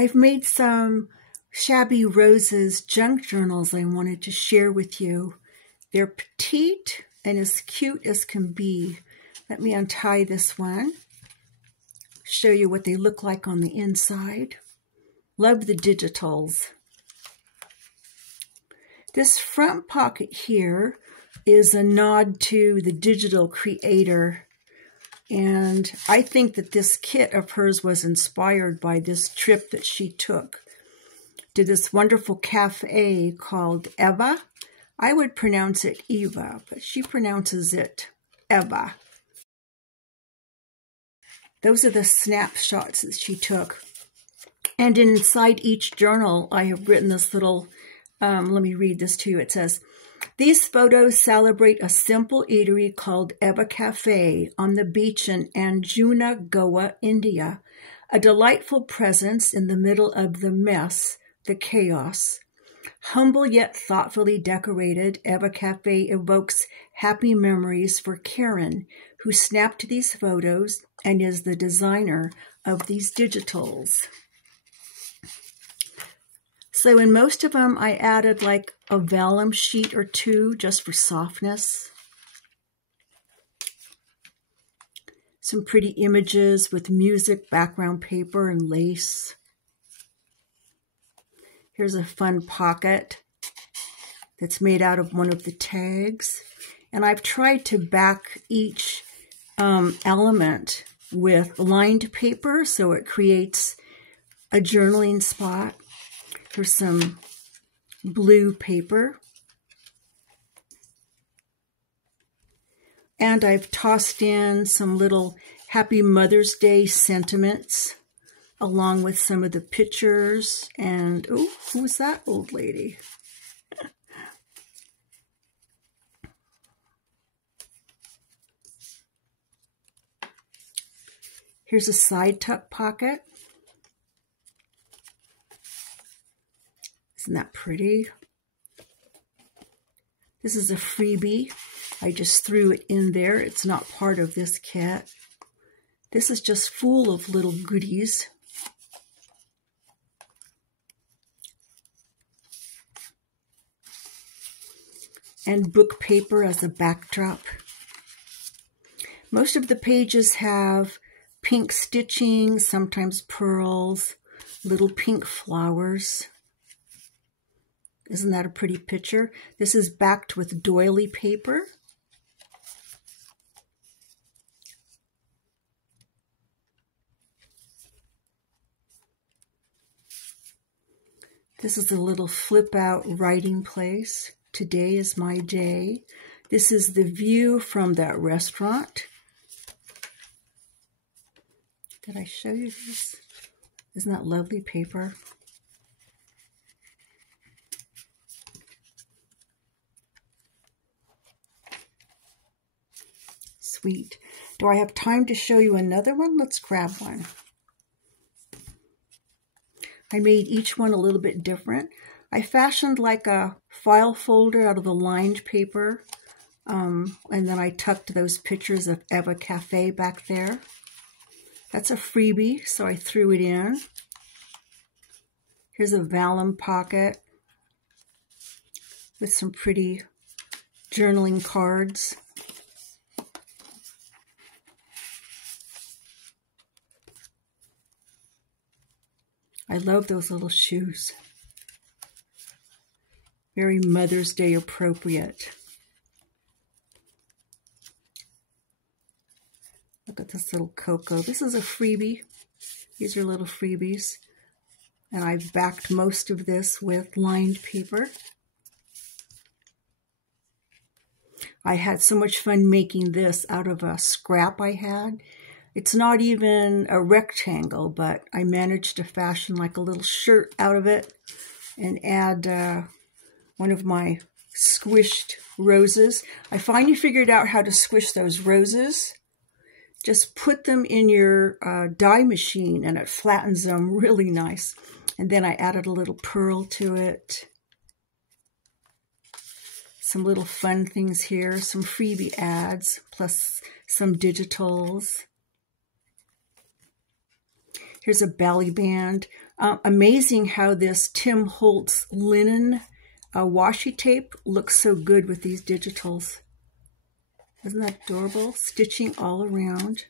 I've made some Shabby Roses junk journals I wanted to share with you. They're petite and as cute as can be. Let me untie this one, show you what they look like on the inside. Love the digitals. This front pocket here is a nod to the digital creator. And I think that this kit of hers was inspired by this trip that she took to this wonderful cafe called Eva. I would pronounce it Eva, but she pronounces it Eva. Those are the snapshots that she took. And inside each journal, I have written this little, let me read this to you. It says, "These photos celebrate a simple eatery called Eva Cafe on the beach in Anjuna, Goa, India. A delightful presence in the middle of the mess, the chaos. Humble yet thoughtfully decorated, Eva Cafe evokes happy memories for Karen, who snapped these photos and is the designer of these digitals." So in most of them, I added like a vellum sheet or two just for softness. Some pretty images with music, background paper, and lace. Here's a fun pocket that's made out of one of the tags. And I've tried to back each element with lined paper so it creates a journaling spot. Here's some blue paper. And I've tossed in some little Happy Mother's Day sentiments along with some of the pictures. And, oh, who's that old lady? Here's a side tuck pocket. Isn't that pretty? This is a freebie. I just threw it in there. It's not part of this kit. This is just full of little goodies. And book paper as a backdrop. Most of the pages have pink stitching, sometimes pearls, little pink flowers. Isn't that a pretty picture? This is backed with doily paper. This is a little flip out writing place. Today is my day. This is the view from that restaurant. Did I show you this? Isn't that lovely paper? Sweet. Do I have time to show you another one? Let's grab one. I made each one a little bit different. I fashioned like a file folder out of the lined paper. And then I tucked those pictures of Eva Cafe back there. That's a freebie, so I threw it in. Here's a vellum pocket with some pretty journaling cards. I love those little shoes. Very Mother's Day appropriate. Look at this little cocoa. This is a freebie. These are little freebies. And I've backed most of this with lined paper. I had so much fun making this out of a scrap I had. It's not even a rectangle, but I managed to fashion like a little shirt out of it and add one of my squished roses. I finally figured out how to squish those roses. Just put them in your die machine and it flattens them really nice. And then I added a little pearl to it. Some little fun things here, some freebie ads, plus some digitals. Here's a belly band. Amazing how this Tim Holtz linen washi tape looks so good with these digitals. Isn't that adorable? Stitching all around.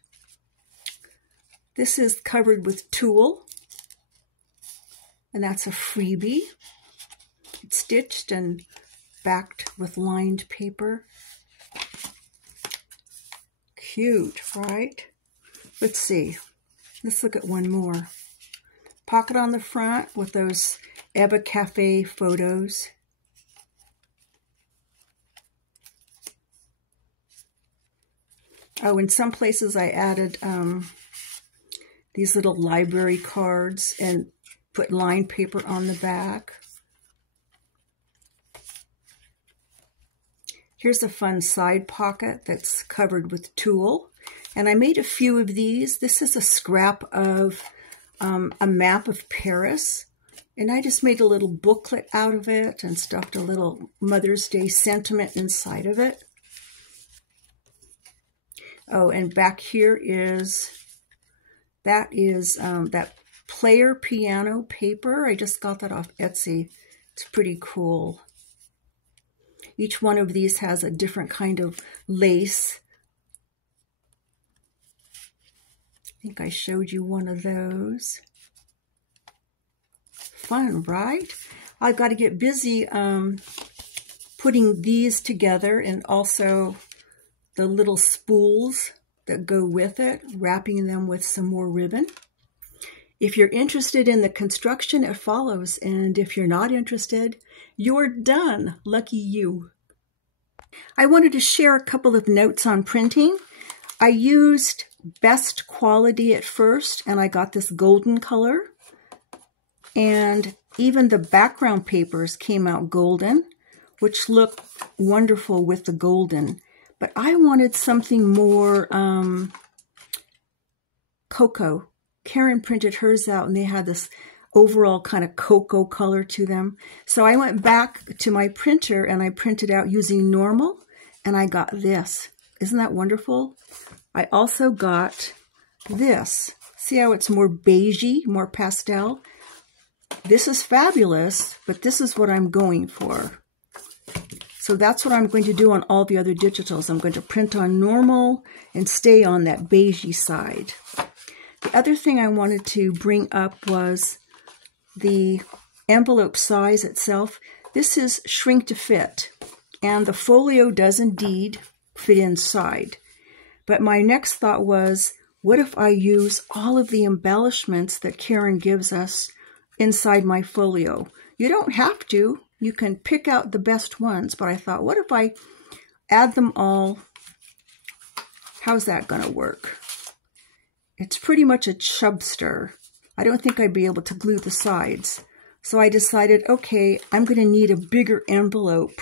This is covered with tulle, and that's a freebie. It's stitched and backed with lined paper. Cute, right? Let's see. Let's look at one more. Pocket on the front with those Ebba Cafe photos. Oh, in some places I added these little library cards and put lined paper on the back. Here's a fun side pocket that's covered with tulle. And I made a few of these. This is a scrap of a map of Paris. And I just made a little booklet out of it and stuffed a little Mother's Day sentiment inside of it. Oh, and back here is, that player piano paper. I just got that off Etsy. It's pretty cool. Each one of these has a different kind of lace. I think I showed you one of those. Fun, right? I've got to get busy putting these together, and also the little spools that go with it, wrapping them with some more ribbon. If you're interested in the construction, it follows. And if you're not interested, you're done. Lucky you. I wanted to share a couple of notes on printing. I used best quality at first, and I got this golden color. And even the background papers came out golden, which look wonderful with the golden. But I wanted something more cocoa. Karen printed hers out, and they had this overall kind of cocoa color to them. So I went back to my printer and I printed out using normal, and I got this. Isn't that wonderful? I also got this. See how it's more beigey, more pastel? This is fabulous, but this is what I'm going for. So that's what I'm going to do on all the other digitals. I'm going to print on normal and stay on that beigey side. The other thing I wanted to bring up was the envelope size itself. This is shrink to fit, and the folio does indeed fit inside. But my next thought was, what if I use all of the embellishments that Karen gives us inside my folio? You don't have to. You can pick out the best ones, but I thought, what if I add them all? How's that going to work? It's pretty much a chubster. I don't think I'd be able to glue the sides. So I decided, okay, I'm going to need a bigger envelope.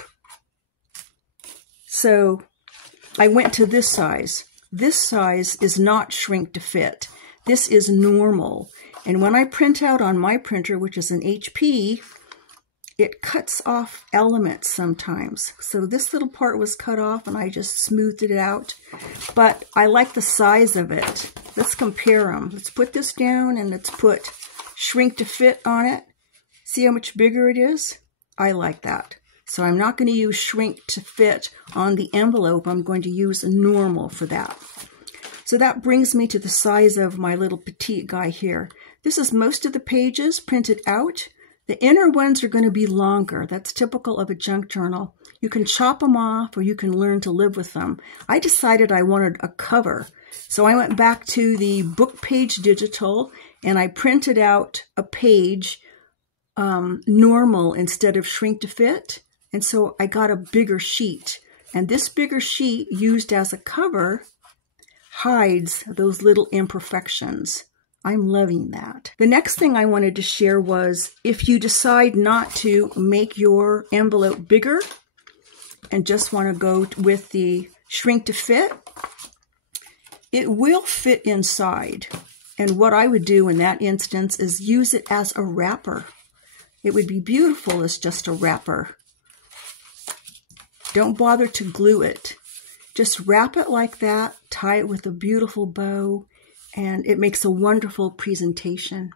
So I went to this size. This size is not shrink to fit. This is normal. And when I print out on my printer, which is an HP, it cuts off elements sometimes. So this little part was cut off and I just smoothed it out. But I like the size of it. Let's compare them. Let's put this down and let's put shrink to fit on it. See how much bigger it is? I like that. So I'm not going to use shrink to fit on the envelope. I'm going to use normal for that. So that brings me to the size of my little petite guy here. This is most of the pages printed out. The inner ones are going to be longer. That's typical of a junk journal. You can chop them off or you can learn to live with them. I decided I wanted a cover. So I went back to the book page digital and I printed out a page normal instead of shrink to fit. And so I got a bigger sheet. And this bigger sheet used as a cover hides those little imperfections. I'm loving that. The next thing I wanted to share was if you decide not to make your envelope bigger and just want to go with the shrink to fit, it will fit inside. And what I would do in that instance is use it as a wrapper. It would be beautiful as just a wrapper. Don't bother to glue it. Just wrap it like that, tie it with a beautiful bow, and it makes a wonderful presentation.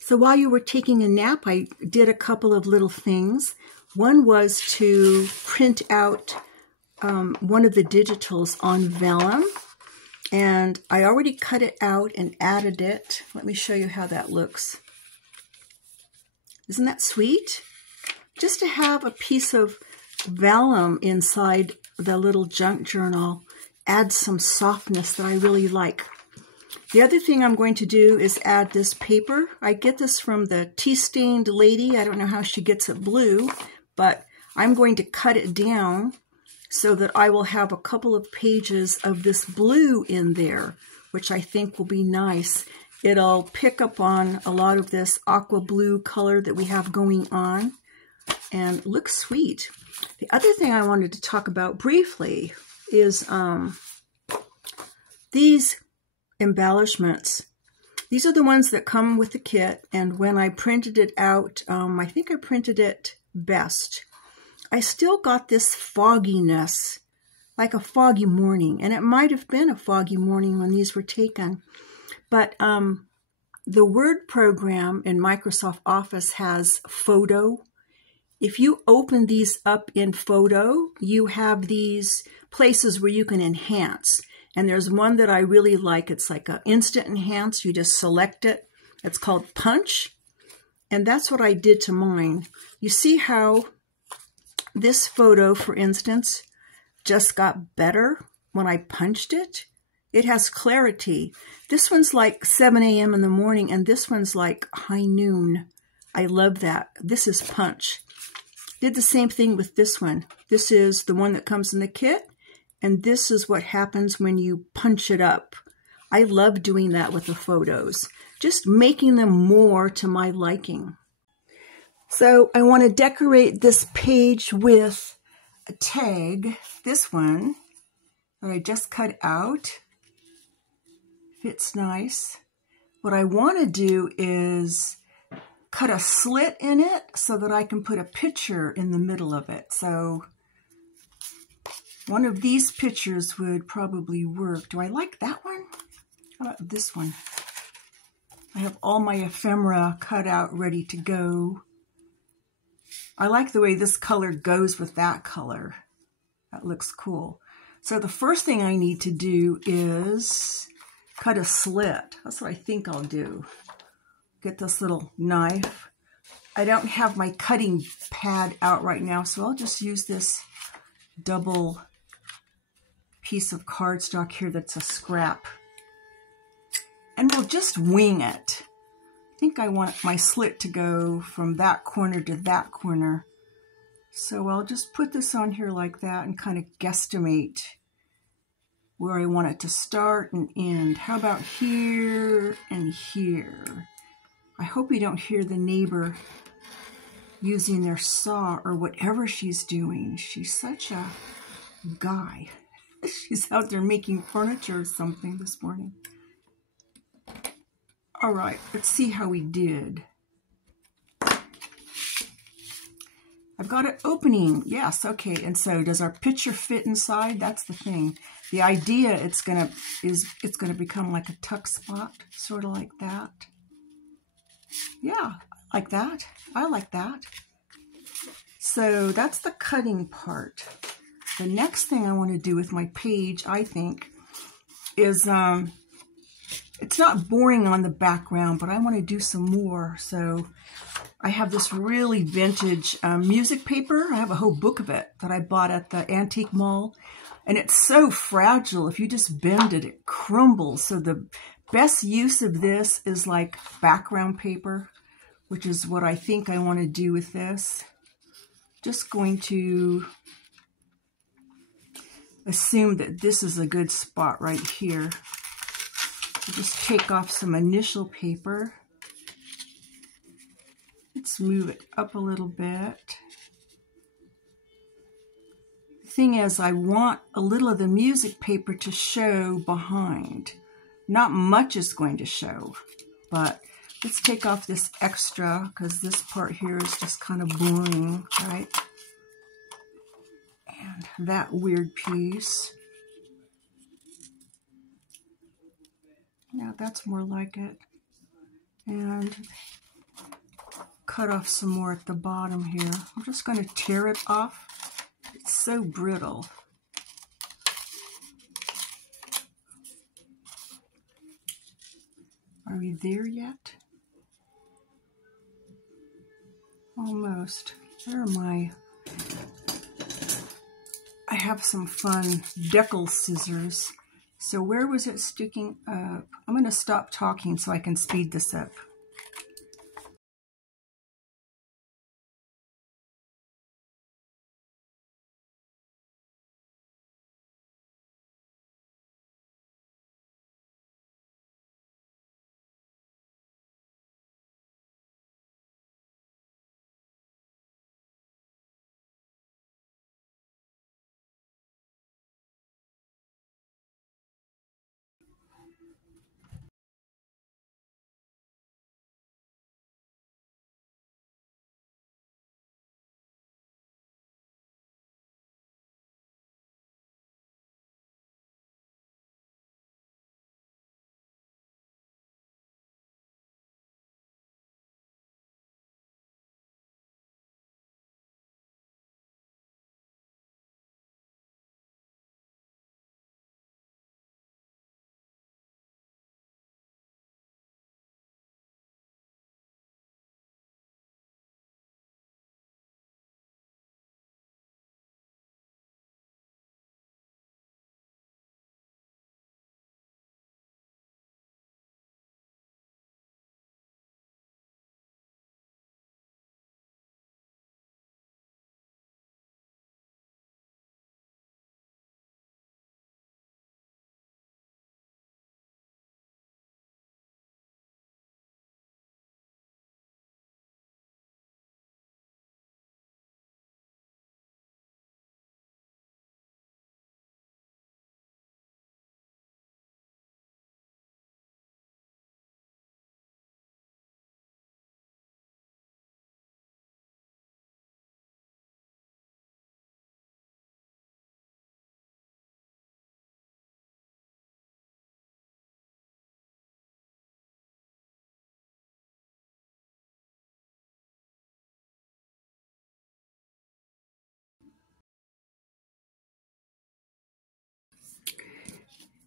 So while you were taking a nap, I did a couple of little things. One was to print out one of the digitals on vellum, and I already cut it out and added it. Let me show you how that looks. Isn't that sweet? Just to have a piece of vellum inside the little junk journal adds some softness that I really like. The other thing I'm going to do is add this paper. I get this from the tea-stained lady. I don't know how she gets it blue, but I'm going to cut it down so that I will have a couple of pages of this blue in there, which I think will be nice. It'll pick up on a lot of this aqua blue color that we have going on and looks sweet. The other thing I wanted to talk about briefly is these embellishments. These are the ones that come with the kit, and when I printed it out, I think I printed it best. I still got this fogginess, like a foggy morning, and it might have been a foggy morning when these were taken. But the Word program in Microsoft Office has photo. If you open these up in photo, you have these places where you can enhance. And there's one that I really like. It's like an instant enhance. You just select it. It's called Punch. And that's what I did to mine. You see how this photo, for instance, just got better when I punched it? It has clarity. This one's like 7 a.m. in the morning, and this one's like high noon. I love that. This is Punch. Did the same thing with this one. This is the one that comes in the kit, and this is what happens when you punch it up. I love doing that with the photos, just making them more to my liking. So I want to decorate this page with a tag, this one that I just cut out. Fits nice. What I want to do is cut a slit in it so that I can put a picture in the middle of it. So one of these pictures would probably work. Do I like that one? How about this one? I have all my ephemera cut out, ready to go. I like the way this color goes with that color. That looks cool. So the first thing I need to do is cut a slit. That's what I think I'll do. Get this little knife. I don't have my cutting pad out right now, so I'll just use this double piece of cardstock here that's a scrap. And we'll just wing it. I think I want my slit to go from that corner to that corner. So I'll just put this on here like that and kind of guesstimate where I want it to start and end. How about here and here? I hope you don't hear the neighbor using their saw or whatever she's doing. She's such a guy. She's out there making furniture or something this morning. All right, let's see how we did. I've got an opening. Yes, okay. And so does our picture fit inside? That's the thing. The idea it's gonna become like a tuck spot, sort of like that. Yeah, like that. I like that. So that's the cutting part. The next thing I want to do with my page, I think, is it's not boring on the background, but I want to do some more. So I have this really vintage music paper. I have a whole book of it that I bought at the antique mall. And it's so fragile. If you just bend it, it crumbles. So the best use of this is like background paper, which is what I think I want to do with this. Just going to assume that this is a good spot right here. I'll just take off some initial paper. Let's move it up a little bit. The thing is, I want a little of the music paper to show behind. Not much is going to show, but let's take off this extra because this part here is just kind of boring, right? And that weird piece. Now that's more like it. And cut off some more at the bottom here. I'm just going to tear it off. It's so brittle. Are we there yet? Almost. Where am I? I have some fun decal scissors. So where was it sticking up? I'm going to stop talking so I can speed this up.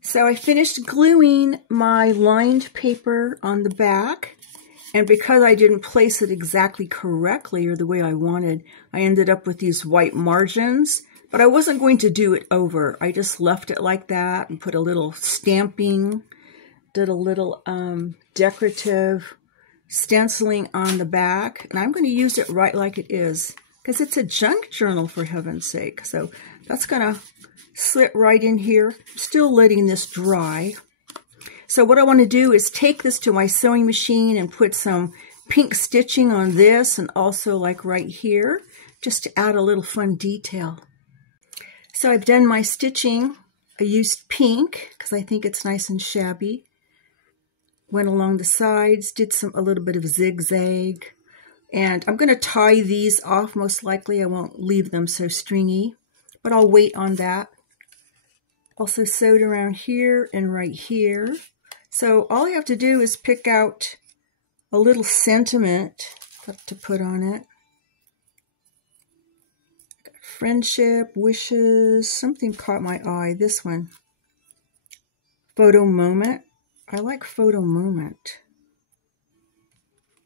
So I finished gluing my lined paper on the back, and because I didn't place it exactly correctly or the way I wanted, I ended up with these white margins, but I wasn't going to do it over. I just left it like that and put a little stamping, did a little decorative stenciling on the back, and I'm going to use it right like it is because it's a junk journal, for heaven's sake. So that's going to slip right in here, still letting this dry. So what I want to do is take this to my sewing machine and put some pink stitching on this and also like right here, just to add a little fun detail. So I've done my stitching. I used pink because I think it's nice and shabby. Went along the sides, did a little bit of zigzag. And I'm going to tie these off most likely. I won't leave them so stringy, but I'll wait on that. Also sewed around here and right here. So all I have to do is pick out a little sentiment to put on it. Friendship, wishes, something caught my eye. This one. Photo moment. I like photo moment.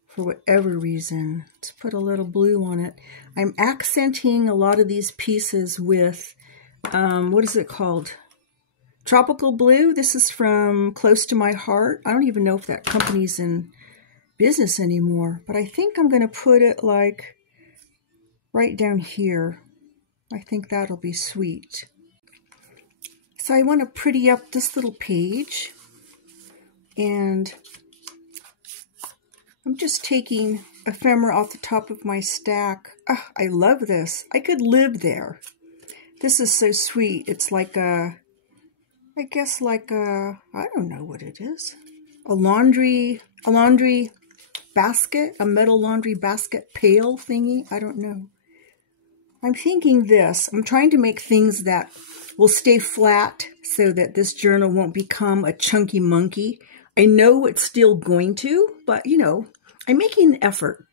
For whatever reason. Let's put a little blue on it. I'm accenting a lot of these pieces with, what is it called? Tropical Blue. This is from Close to My Heart. I don't even know if that company's in business anymore, but I think I'm going to put it like right down here. I think that'll be sweet. So I want to pretty up this little page, and I'm just taking ephemera off the top of my stack. Oh, I love this. I could live there. This is so sweet. It's like a, I guess like a, I don't know what it is. A laundry basket, a metal laundry basket pail thingy. I don't know. I'm thinking this. I'm trying to make things that will stay flat so that this journal won't become a chunky monkey. I know it's still going to, but you know, I'm making the effort.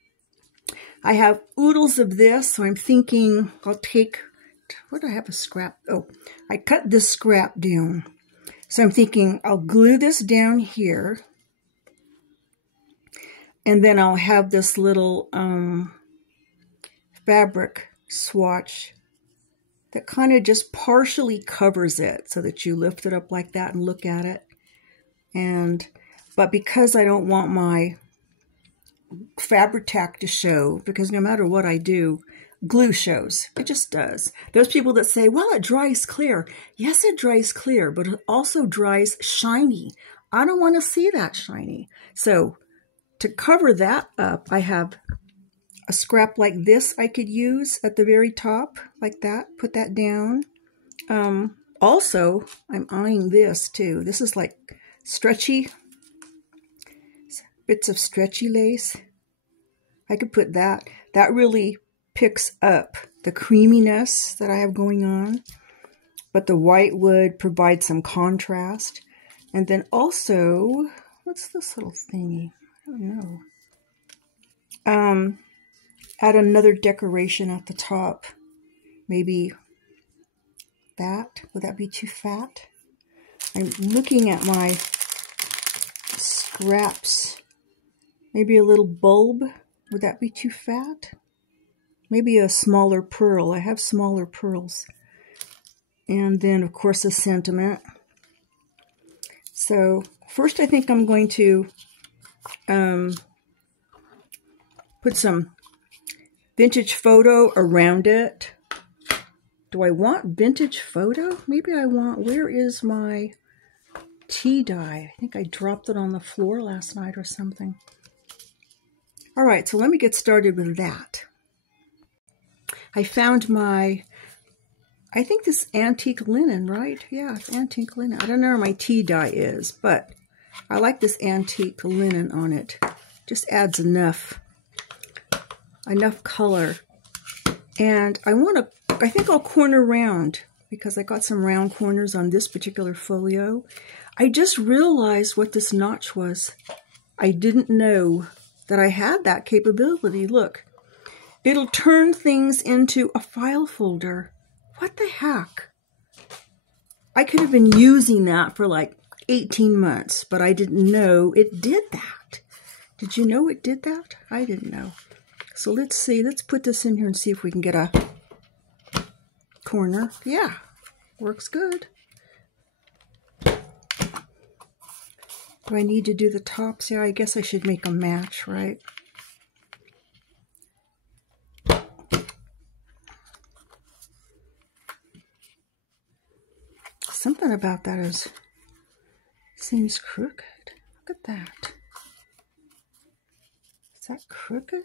I have oodles of this, so I'm thinking I'll take, where do I have a scrap? Oh, I cut this scrap down. So I'm thinking I'll glue this down here, and then I'll have this little fabric swatch that kind of just partially covers it so that you lift it up like that and look at it. But because I don't want my fabric tack to show, because no matter what I do, glue shows. It just does. There's people that say, well, it dries clear. Yes, it dries clear, but it also dries shiny. I don't want to see that shiny. So to cover that up, I have a scrap like this I could use at the very top, like that. Put that down. Also, I'm eyeing this too. This is like stretchy, bits of stretchy lace. I could put that. That really picks up the creaminess that I have going on. But the white would provide some contrast. And then also, what's this little thingy? I don't know. Add another decoration at the top. Maybe that. Would that be too fat? I'm looking at my scraps. Maybe a little bulb. Would that be too fat? Maybe a smaller pearl. I have smaller pearls. And then, of course, a sentiment. So first I think I'm going to put some vintage photo around it. Do I want vintage photo? Maybe I want, where is my tea dye? I think I dropped it on the floor last night or something. All right, so let me get started with that. I found my, I think this antique linen, right? Yeah, it's antique linen. I don't know where my tea dye is, but I like this antique linen on it. Just adds enough color. And I think I'll corner round because I got some round corners on this particular folio. I just realized what this notch was. I didn't know that I had that capability. Look, it'll turn things into a file folder. What the heck? I could have been using that for like 18 months, but I didn't know it did that. Did you know it did that? I didn't know. So let's see. Let's put this in here and see if we can get a corner. Yeah, works good. Do I need to do the tops? Yeah, I guess I should make a match, right? Something about that seems crooked. Look at that. Is that crooked?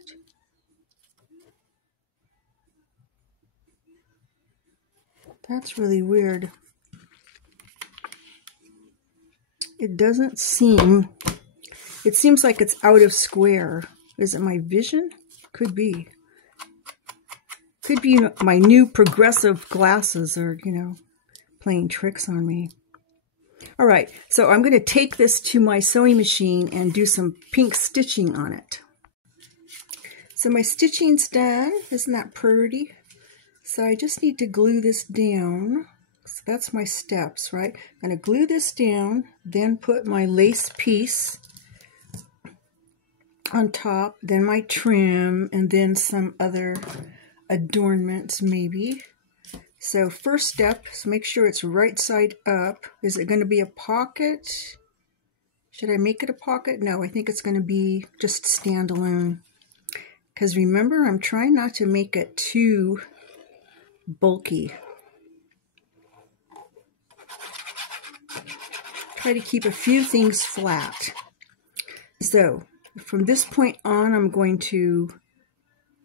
That's really weird. It doesn't seem, it seems like it's out of square. Is it my vision? Could be. Could be my new progressive glasses are, you know, playing tricks on me. All right, so I'm going to take this to my sewing machine and do some pink stitching on it. So my stitching's done. Isn't that pretty? So I just need to glue this down. So that's my steps, right? I'm going to glue this down, then put my lace piece on top, then my trim, and then some other adornments maybe. So first step is make sure it's right side up. Is it going to be a pocket? Should I make it a pocket? No, I think it's going to be just standalone. Because remember, I'm trying not to make it too bulky. Try to keep a few things flat. So from this point on, I'm going to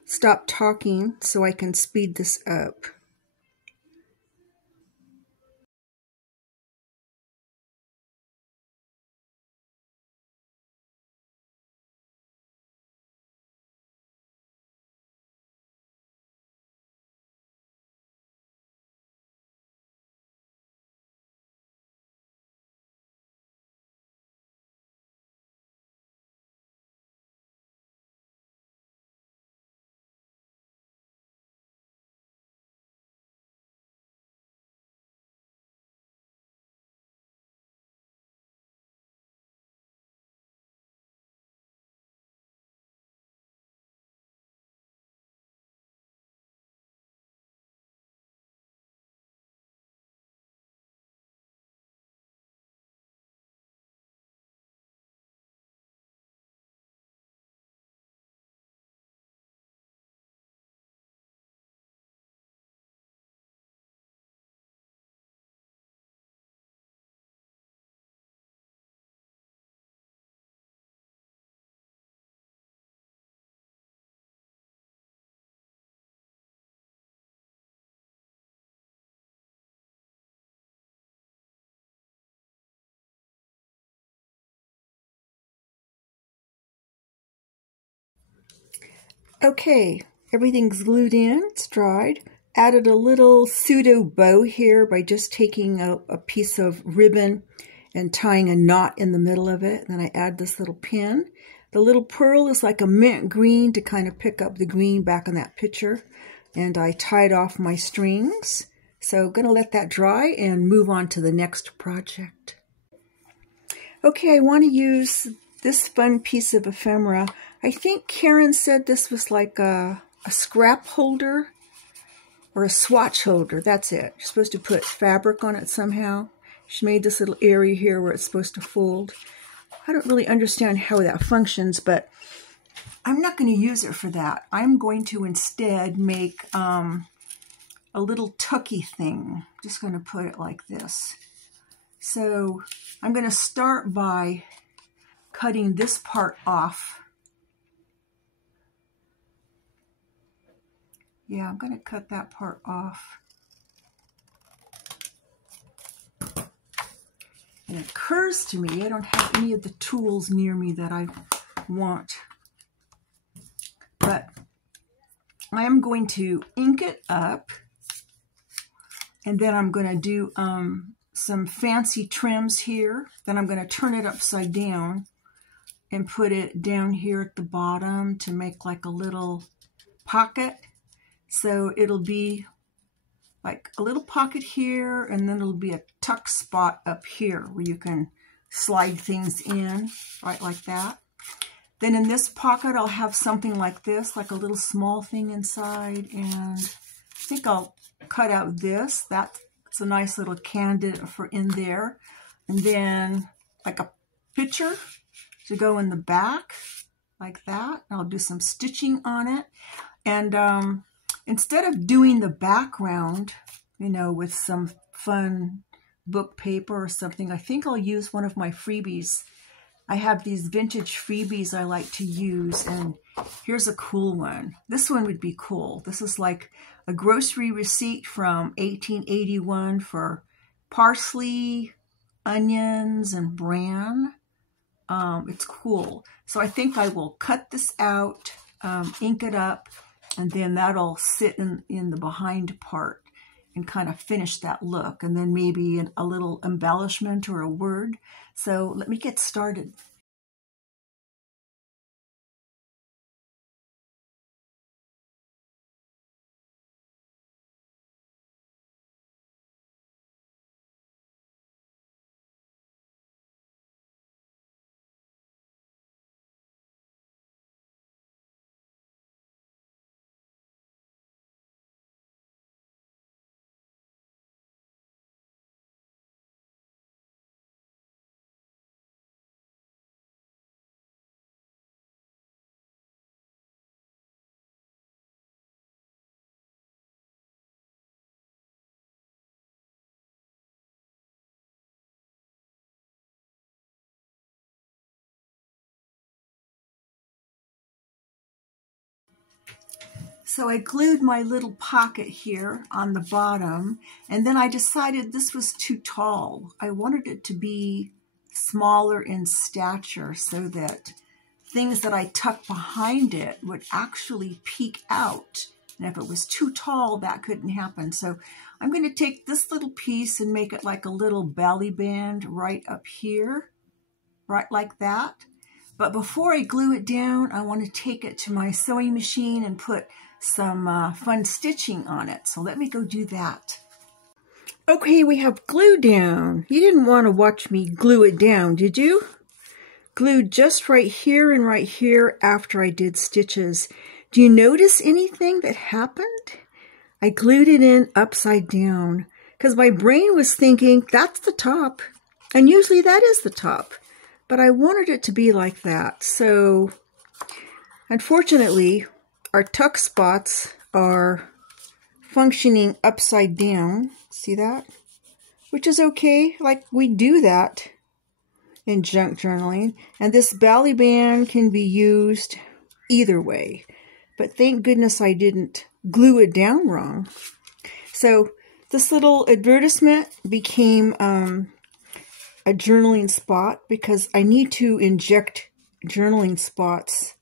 stop talking so I can speed this up. Okay, everything's glued in, it's dried. Added a little pseudo bow here by just taking a piece of ribbon and tying a knot in the middle of it. Then I add this little pin. The little pearl is like a mint green to kind of pick up the green back on that picture. And I tied off my strings. So I'm going to let that dry and move on to the next project. Okay, I want to use this fun piece of ephemera. I think Karen said this was like a scrap holder or a swatch holder. That's it. You're supposed to put fabric on it somehow. She made this little area here where it's supposed to fold. I don't really understand how that functions, but I'm not going to use it for that. I'm going to instead make a little tucky thing. I'm just going to put it like this. So I'm going to start by cutting this part off. Yeah, I'm going to cut that part off. It occurs to me I don't have any of the tools near me that I want. But I am going to ink it up. And then I'm going to do some fancy trims here. Then I'm going to turn it upside down and put it down here at the bottom to make like a little pocket. So it'll be like a little pocket here, and then it'll be a tuck spot up here where you can slide things in, right like that. Then in this pocket, I'll have something like this, like a little small thing inside, and I think I'll cut out this. That's a nice little candidate for in there. And then like a picture to go in the back, like that. I'll do some stitching on it. And instead of doing the background, you know, with some fun book paper or something, I think I'll use one of my freebies. I have these vintage freebies I like to use, and here's a cool one. This one would be cool. This is like a grocery receipt from 1881 for parsley, onions, and bran. It's cool. So I think I will cut this out, ink it up, and then that'll sit in the behind part and kind of finish that look. And then maybe a little embellishment or a word. So let me get started. So I glued my little pocket here on the bottom, and then I decided this was too tall. I wanted it to be smaller in stature so that things that I tuck behind it would actually peek out. And if it was too tall, that couldn't happen. So I'm going to take this little piece and make it like a little belly band right up here, right like that. But before I glue it down, I want to take it to my sewing machine and put some fun stitching on it. So let me go do that. Okay, we have glue down. You didn't want to watch me glue it down, did you? Glued just right here and right here after I did stitches. Do you notice anything that happened? I glued it in upside down because my brain was thinking that's the top. And usually that is the top. But I wanted it to be like that. So unfortunately, our tuck spots are functioning upside down. See that? Which is okay. Like, we do that in junk journaling. And this belly band can be used either way. But thank goodness I didn't glue it down wrong. So this little advertisement became a journaling spot because I need to inject journaling spots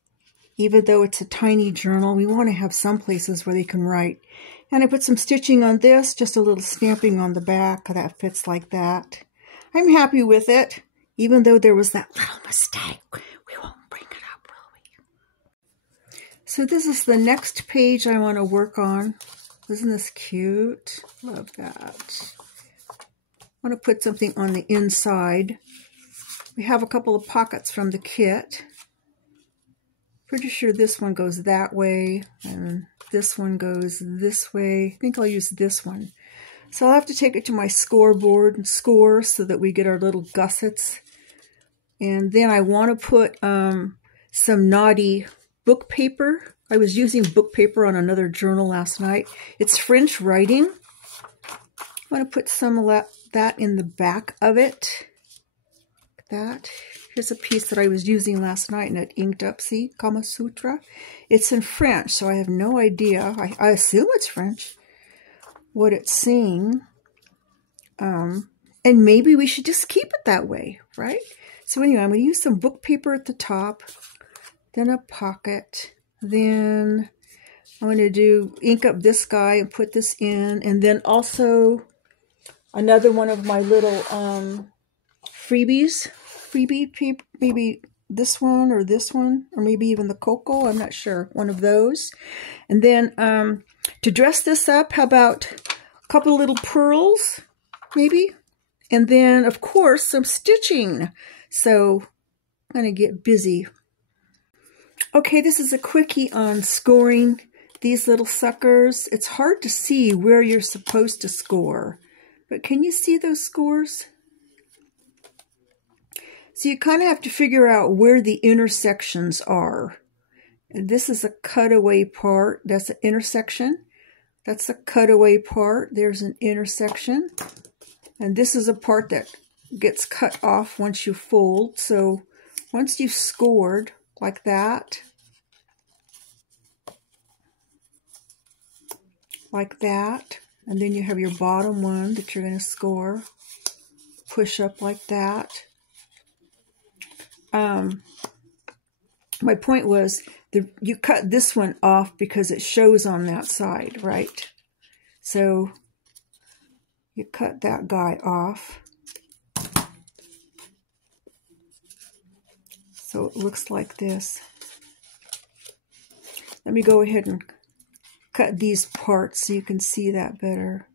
Even though it's a tiny journal, we want to have some places where they can write. And I put some stitching on this, just a little stamping on the back that fits like that. I'm happy with it, even though there was that little mistake. We won't bring it up, will we? So this is the next page I want to work on. Isn't this cute? Love that. I want to put something on the inside. We have a couple of pockets from the kit. Pretty sure this one goes that way, and this one goes this way. I think I'll use this one. So I'll have to take it to my scoreboard and score so that we get our little gussets. And then I want to put some naughty book paper. I was using book paper on another journal last night. It's French writing. I want to put some of that in the back of it. Like that. Here's a piece that I was using last night and it inked up. See, Kama Sutra. It's in French, so I have no idea. I assume it's French. What it's saying. And maybe we should just keep it that way, right? So anyway, I'm going to use some book paper at the top. Then a pocket. Then I'm going to do ink up this guy and put this in. And then also another one of my little freebies. Freebie, maybe this one, or maybe even the cocoa, I'm not sure, one of those. And then to dress this up, how about a couple of little pearls, maybe? And then, of course, some stitching. So I'm going to get busy. Okay, this is a quickie on scoring these little suckers. It's hard to see where you're supposed to score, but can you see those scores? So you kind of have to figure out where the intersections are. And this is a cutaway part. That's an intersection. That's a cutaway part. There's an intersection. And this is a part that gets cut off once you fold. So once you've scored like that, and then you have your bottom one that you're going to score, push up like that. My point was, you cut this one off because it shows on that side, right? So you cut that guy off. So it looks like this. Let me go ahead and cut these parts so you can see that better.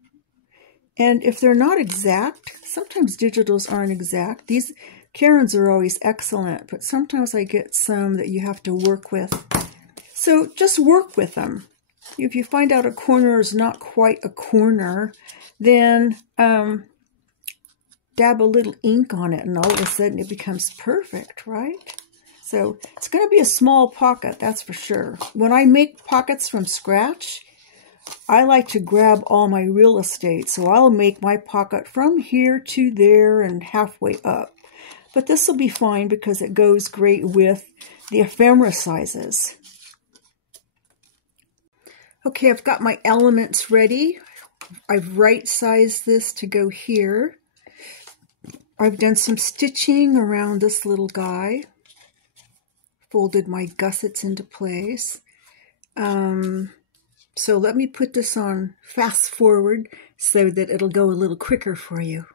And if they're not exact, sometimes digitals aren't exact. These Karen's are always excellent, but sometimes I get some that you have to work with. So just work with them. If you find out a corner is not quite a corner, then dab a little ink on it and all of a sudden it becomes perfect, right? So it's going to be a small pocket, that's for sure. When I make pockets from scratch, I like to grab all my real estate. So I'll make my pocket from here to there and halfway up. But this will be fine because it goes great with the ephemera sizes. Okay, I've got my elements ready. I've right-sized this to go here. I've done some stitching around this little guy. Folded my gussets into place. So let me put this on fast forward so that it'll go a little quicker for you.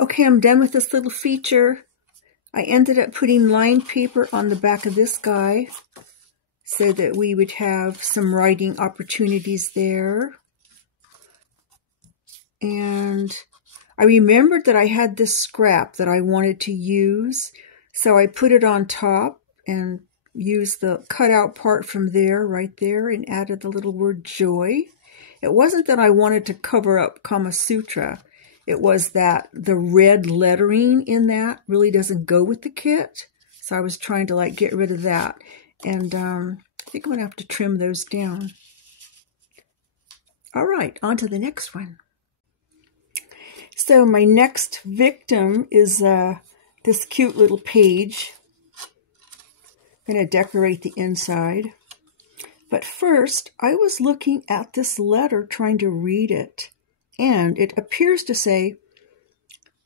Okay, I'm done with this little feature. I ended up putting lined paper on the back of this guy so that we would have some writing opportunities there. And I remembered that I had this scrap that I wanted to use, so I put it on top and used the cutout part from there, right there, and added the little word joy. It wasn't that I wanted to cover up Kama Sutra. It was that the red lettering in that really doesn't go with the kit. So I was trying to like get rid of that. And I think I'm going to have to trim those down. All right, on to the next one. So my next victim is this cute little page. I'm going to decorate the inside. But first, I was looking at this letter trying to read it. And it appears to say,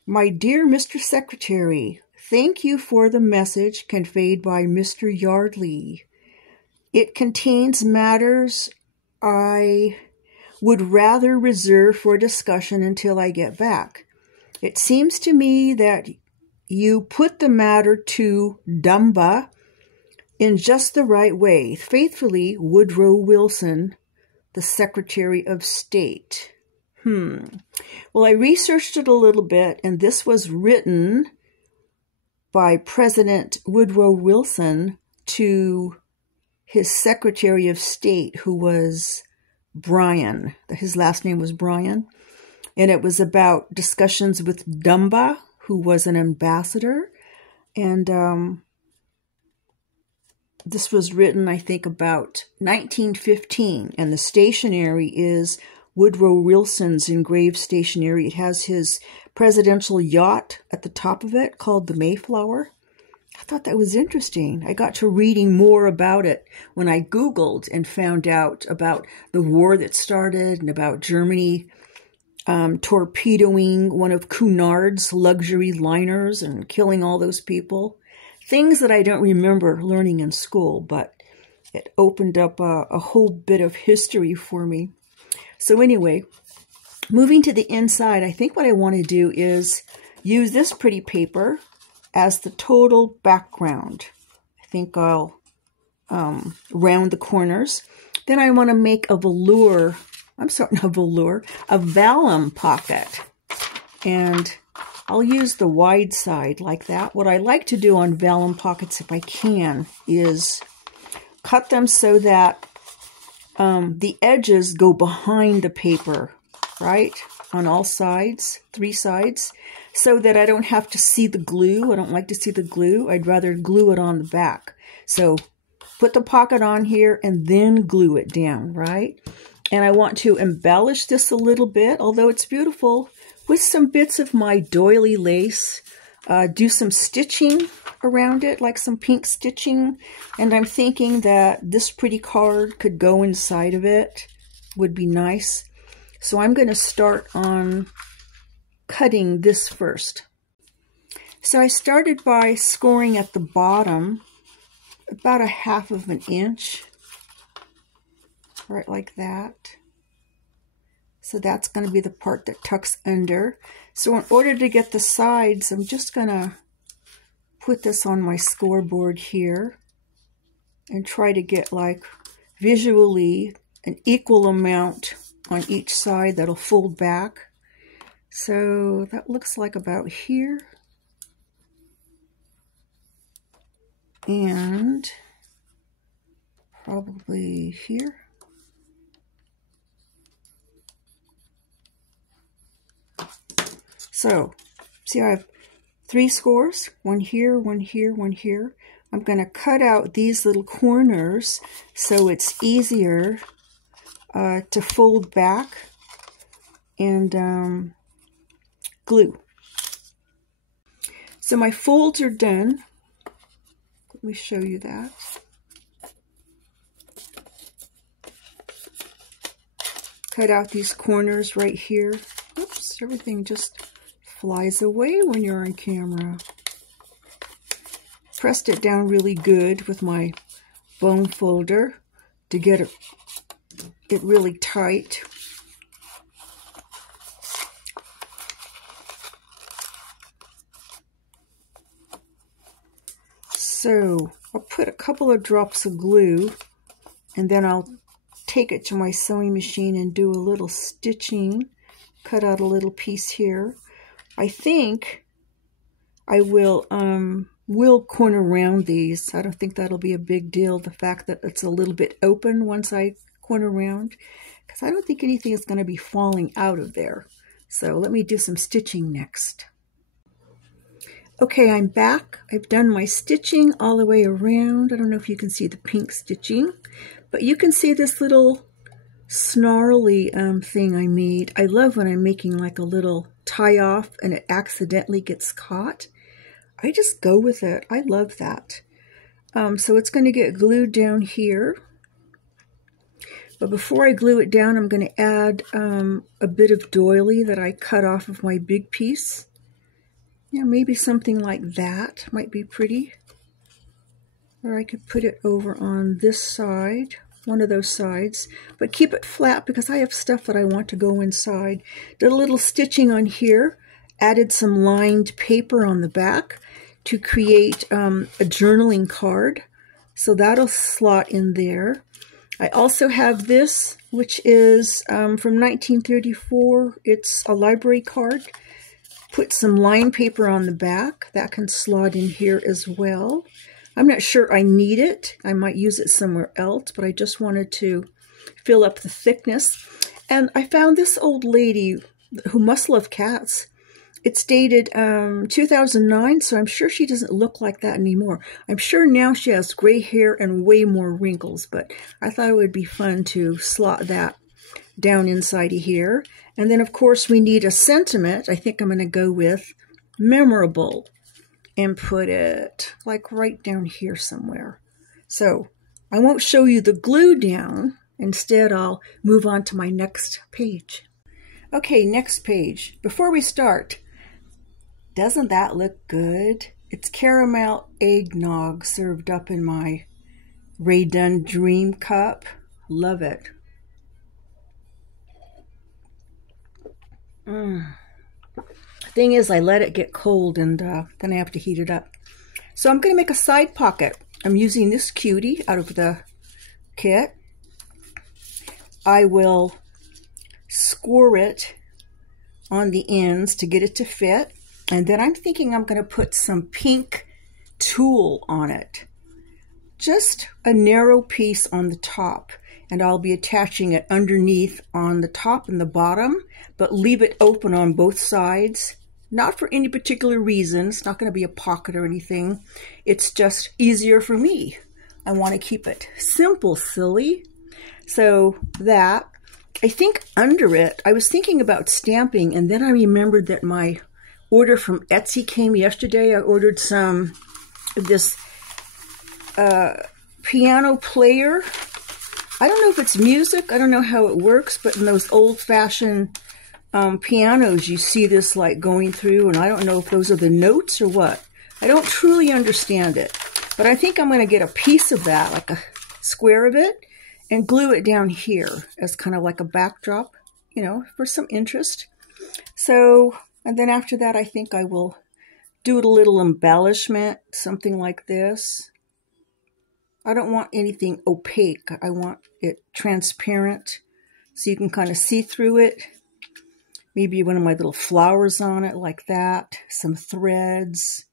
"My dear Mr. Secretary, thank you for the message conveyed by Mr. Yardley. It contains matters I would rather reserve for discussion until I get back. It seems to me that you put the matter to Dumba in just the right way. Faithfully, Woodrow Wilson, the Secretary of State." Well, I researched it a little bit, and this was written by President Woodrow Wilson to his Secretary of State, who was Bryan. His last name was Bryan. And it was about discussions with Dumba, who was an ambassador. And this was written, I think, about 1915. And the stationery is Woodrow Wilson's engraved stationery. It has his presidential yacht at the top of it called the Mayflower. I thought that was interesting. I got to reading more about it when I Googled and found out about the war that started and about Germany torpedoing one of Cunard's luxury liners and killing all those people. Things that I don't remember learning in school, but it opened up a whole bit of history for me. So anyway, moving to the inside, I think what I want to do is use this pretty paper as the total background. I think I'll round the corners. Then I want to make a velour, a vellum pocket. And I'll use the wide side like that. What I like to do on vellum pockets, if I can, is cut them so that the edges go behind the paper, right? On all sides, 3 sides, so that I don't have to see the glue. I don't like to see the glue. I'd rather glue it on the back. So put the pocket on here and then glue it down, right? And I want to embellish this a little bit, although it's beautiful, with some bits of my doily lace. Do some stitching around it, like some pink stitching. And I'm thinking that this pretty card could go inside of it. Would be nice. So I'm going to start on cutting this first. So I started by scoring at the bottom about 1/2 inch. Right like that. So that's going to be the part that tucks under. So in order to get the sides, I'm just going to put this on my scoreboard here and try to get like visually an equal amount on each side that'll fold back. So that looks like about here. And probably here. So, see, I have 3 scores, 1 here, 1 here, 1 here. I'm going to cut out these little corners so it's easier to fold back and glue. So my folds are done. Let me show you that. Cut out these corners right here. Oops, everything just flies away when you're on camera. Pressed it down really good with my bone folder to get it really tight. So I'll put a couple of drops of glue, and then I'll take it to my sewing machine and do a little stitching. Cut out a little piece here. I think I will corner round these. I don't think that'll be a big deal, the fact that it's a little bit open once I corner round, because I don't think anything is going to be falling out of there. So let me do some stitching next. Okay, I'm back. I've done my stitching all the way around. I don't know if you can see the pink stitching, but you can see this little snarly thing I made. I love when I'm making like a little tie off and it accidentally gets caught. I just go with it. I love that. So it's going to get glued down here. But before I glue it down, I'm going to add a bit of doily that I cut off of my big piece. Yeah, maybe something like that might be pretty. Or I could put it over on this side, one of those sides, but keep it flat because I have stuff that I want to go inside. Did a little stitching on here, added some lined paper on the back to create a journaling card. So that'll slot in there. I also have this, which is from 1934. It's a library card. Put some lined paper on the back. That can slot in here as well. I'm not sure I need it. I might use it somewhere else, but I just wanted to fill up the thickness. And I found this old lady who must love cats. It's dated 2009, so I'm sure she doesn't look like that anymore. I'm sure now she has gray hair and way more wrinkles, but I thought it would be fun to slot that down inside of here. And then, of course, we need a sentiment. I think I'm going to go with memorable and put it like right down here somewhere. So I won't show you the glue down. Instead, I'll move on to my next page. Okay, next page. Before we start, doesn't that look good? It's caramel eggnog served up in my Ray Dunn Dream Cup. Love it. Thing is, I let it get cold and then I have to heat it up. So I'm going to make a side pocket. I'm using this cutie out of the kit. I will score it on the ends to get it to fit. And then I'm thinking I'm going to put some pink tulle on it. Just a narrow piece on the top. And I'll be attaching it underneath on the top and the bottom, but leave it open on both sides. Not for any particular reason. It's not going to be a pocket or anything. It's just easier for me. I want to keep it simple, silly. So that, I think under it, I was thinking about stamping, and then I remembered that my order from Etsy came yesterday. I ordered some of this piano player. I don't know if it's music. I don't know how it works, but in those old-fashioned pianos, you see this like going through, and I don't know if those are the notes or what. I don't truly understand it, but I think I'm going to get a piece of that, like a square of it, and glue it down here as kind of like a backdrop, you know, for some interest. So, and then after that, I think I will do a little embellishment, something like this. I don't want anything opaque. I want it transparent so you can kind of see through it. Maybe one of my little flowers on it like that. Some threads.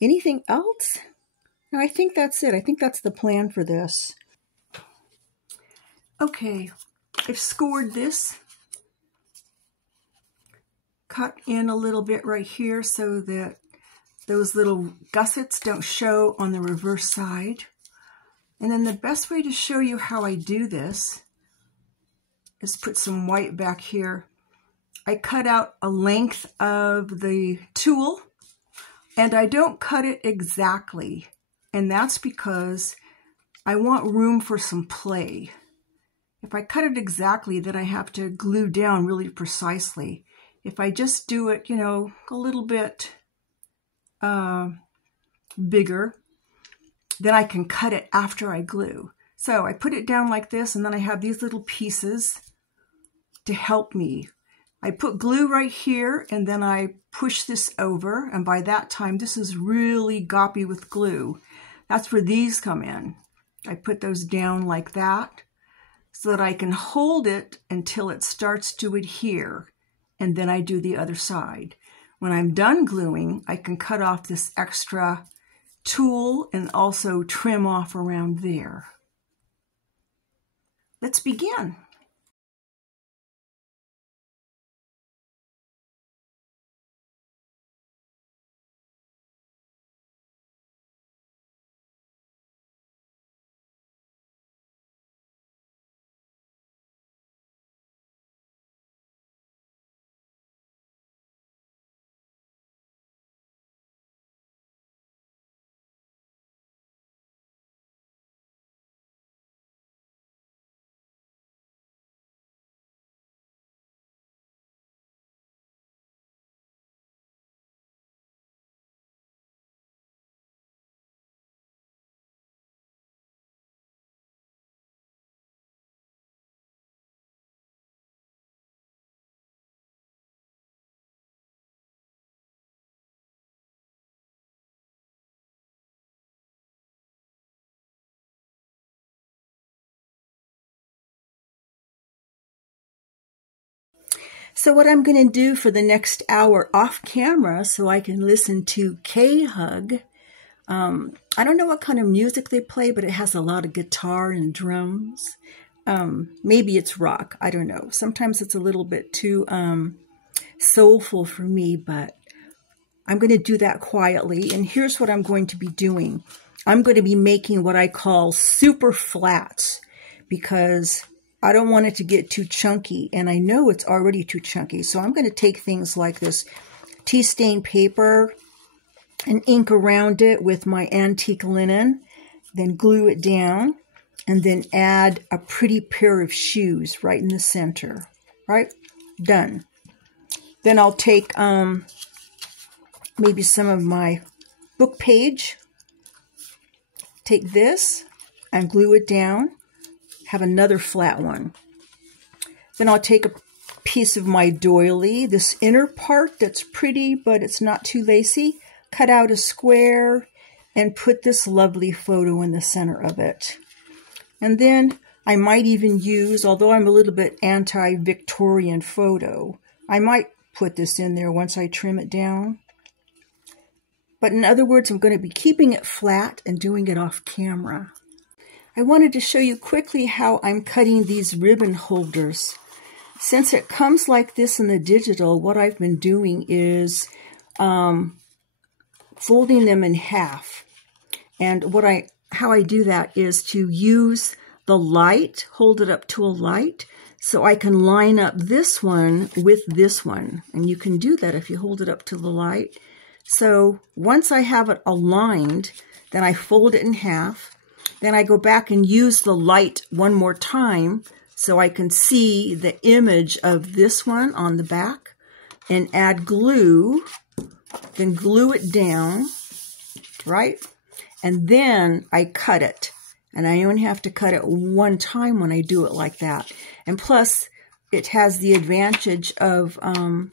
Anything else? No, I think that's it. I think that's the plan for this. Okay, I've scored this. Cut in a little bit right here so that those little gussets don't show on the reverse side. And then the best way to show you how I do this is put some white back here. I cut out a length of the tulle, and I don't cut it exactly. And that's because I want room for some play. If I cut it exactly, then I have to glue down really precisely. If I just do it, you know, a little bit bigger, then I can cut it after I glue. So I put it down like this, and then I have these little pieces to help me. I put glue right here, and then I push this over, and by that time, this is really goppy with glue. That's where these come in. I put those down like that so that I can hold it until it starts to adhere, and then I do the other side. When I'm done gluing, I can cut off this extra tool and also trim off around there. Let's begin. So what I'm going to do for the next hour off camera so I can listen to K-Hug. I don't know what kind of music they play, but it has a lot of guitar and drums. Maybe it's rock. I don't know. Sometimes it's a little bit too soulful for me, but I'm going to do that quietly. And here's what I'm going to be doing. I'm going to be making what I call super flats because I don't want it to get too chunky, and I know it's already too chunky. So I'm going to take things like this tea stain paper and ink around it with my antique linen, then glue it down, and then add a pretty pair of shoes right in the center. Right? Done. Then I'll take maybe some of my book page, take this and glue it down, have another flat one. Then I'll take a piece of my doily, this inner part that's pretty but it's not too lacy, cut out a square and put this lovely photo in the center of it. And then I might even use, although I'm a little bit anti-Victorian photo, I might put this in there once I trim it down. But in other words, I'm going to be keeping it flat and doing it off camera. I wanted to show you quickly how I'm cutting these ribbon holders. Since it comes like this in the digital, what I've been doing is folding them in half. And how I do that is to use the light, hold it up to a light, so I can line up this one with this one. And you can do that if you hold it up to the light. So once I have it aligned, then I fold it in half. Then I go back and use the light one more time so I can see the image of this one on the back and add glue, then glue it down, right? And then I cut it. And I only have to cut it one time when I do it like that. And plus, it has the advantage of,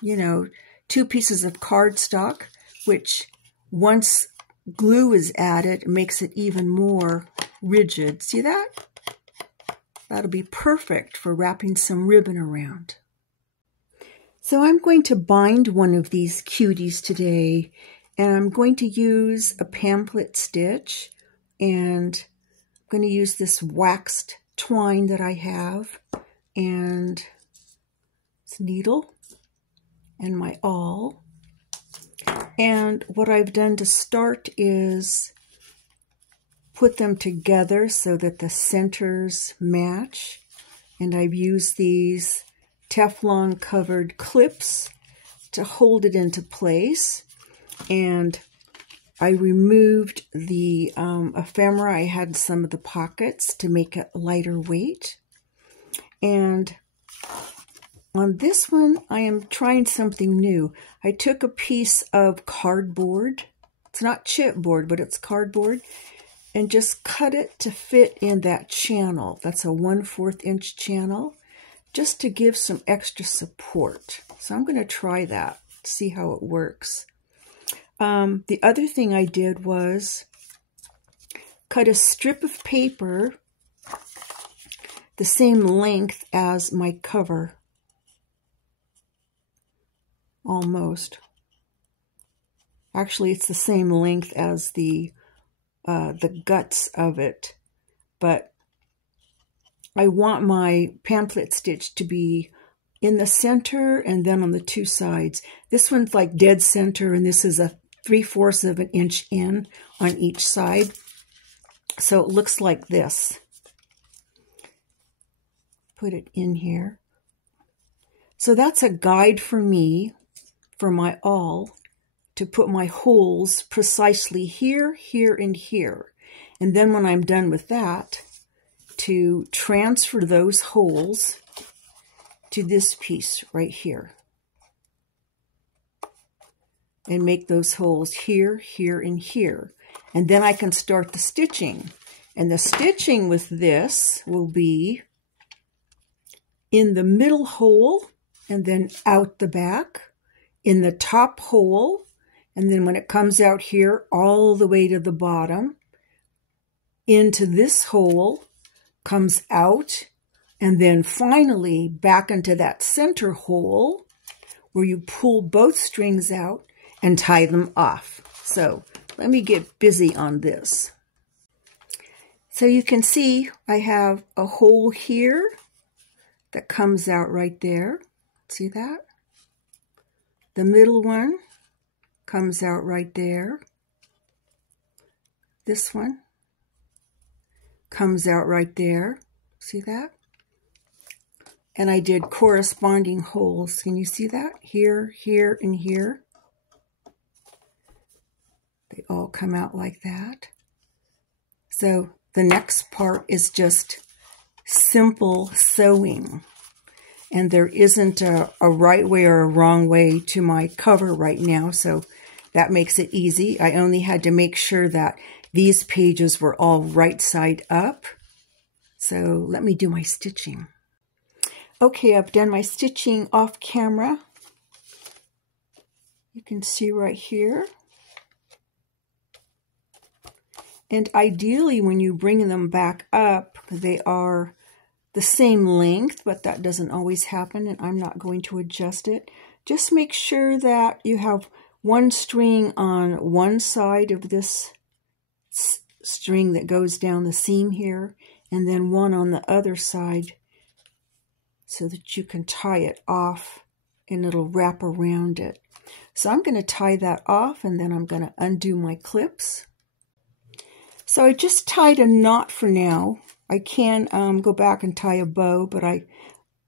you know, 2 pieces of cardstock, which once glue is added, it makes it even more rigid. See that? That'll be perfect for wrapping some ribbon around. So I'm going to bind one of these cuties today, and I'm going to use a pamphlet stitch, and I'm going to use this waxed twine that I have, and this needle, and my awl. And what I've done to start is put them together so that the centers match. And I've used these Teflon covered clips to hold it into place. And I removed the ephemera. I had some of the pockets to make it lighter weight. And on this one, I am trying something new. I took a piece of cardboard. It's not chipboard, but it's cardboard. And just cut it to fit in that channel. That's a 1/4 inch channel, just to give some extra support. So I'm going to try that, see how it works. The other thing I did was cut a strip of paper the same length as my cover. Almost. Actually, it's the same length as the guts of it, but I want my pamphlet stitch to be in the center and then on the two sides. This one's like dead center, and this is a 3/4 of an inch in on each side. So it looks like this. Put it in here. So that's a guide for me, for my awl, to put my holes precisely here, here, and here. And then when I'm done with that, to transfer those holes to this piece right here. And make those holes here, here, and here. And then I can start the stitching. And the stitching with this will be in the middle hole, and then out the back, in the top hole, and then when it comes out here, all the way to the bottom, into this hole, comes out, and then finally back into that center hole, where you pull both strings out and tie them off. So let me get busy on this. So you can see I have a hole here that comes out right there. See that? The middle one comes out right there. This one comes out right there. See that? And I did corresponding holes. Can you see that? Here, here, and here. They all come out like that. So the next part is just simple sewing. And there isn't a right way or a wrong way to my cover right now, so that makes it easy. I only had to make sure that these pages were all right side up. So let me do my stitching. Okay, I've done my stitching off camera. You can see right here. And ideally, when you bring them back up, they are the same length, but that doesn't always happen, and I'm not going to adjust it. Just make sure that you have one string on one side of this string that goes down the seam here, and then one on the other side so that you can tie it off and it'll wrap around it. So I'm going to tie that off, and then I'm going to undo my clips. So I just tied a knot for now. I can go back and tie a bow, but I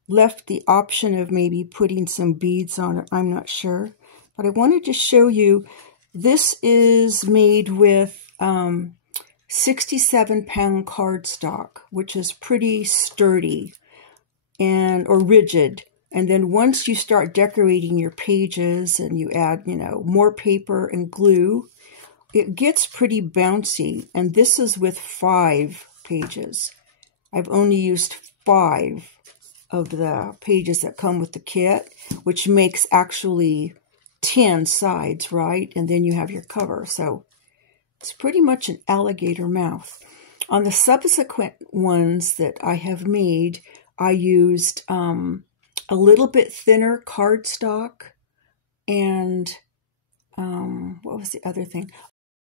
left the option of maybe putting some beads on it. I'm not sure. But I wanted to show you, this is made with 67-pound cardstock, which is pretty sturdy or rigid. And then once you start decorating your pages and you add, more paper and glue, it gets pretty bouncy. And this is with 5 pages. I've only used 5 of the pages that come with the kit, which makes actually 10 sides, right? And then you have your cover. So it's pretty much an alligator mouth. On the subsequent ones that I have made, I used a little bit thinner cardstock and what was the other thing?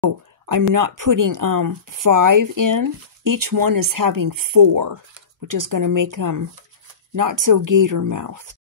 Oh, I'm not putting 5 in. Each one is having 4, which is going to make them not so gator mouthed.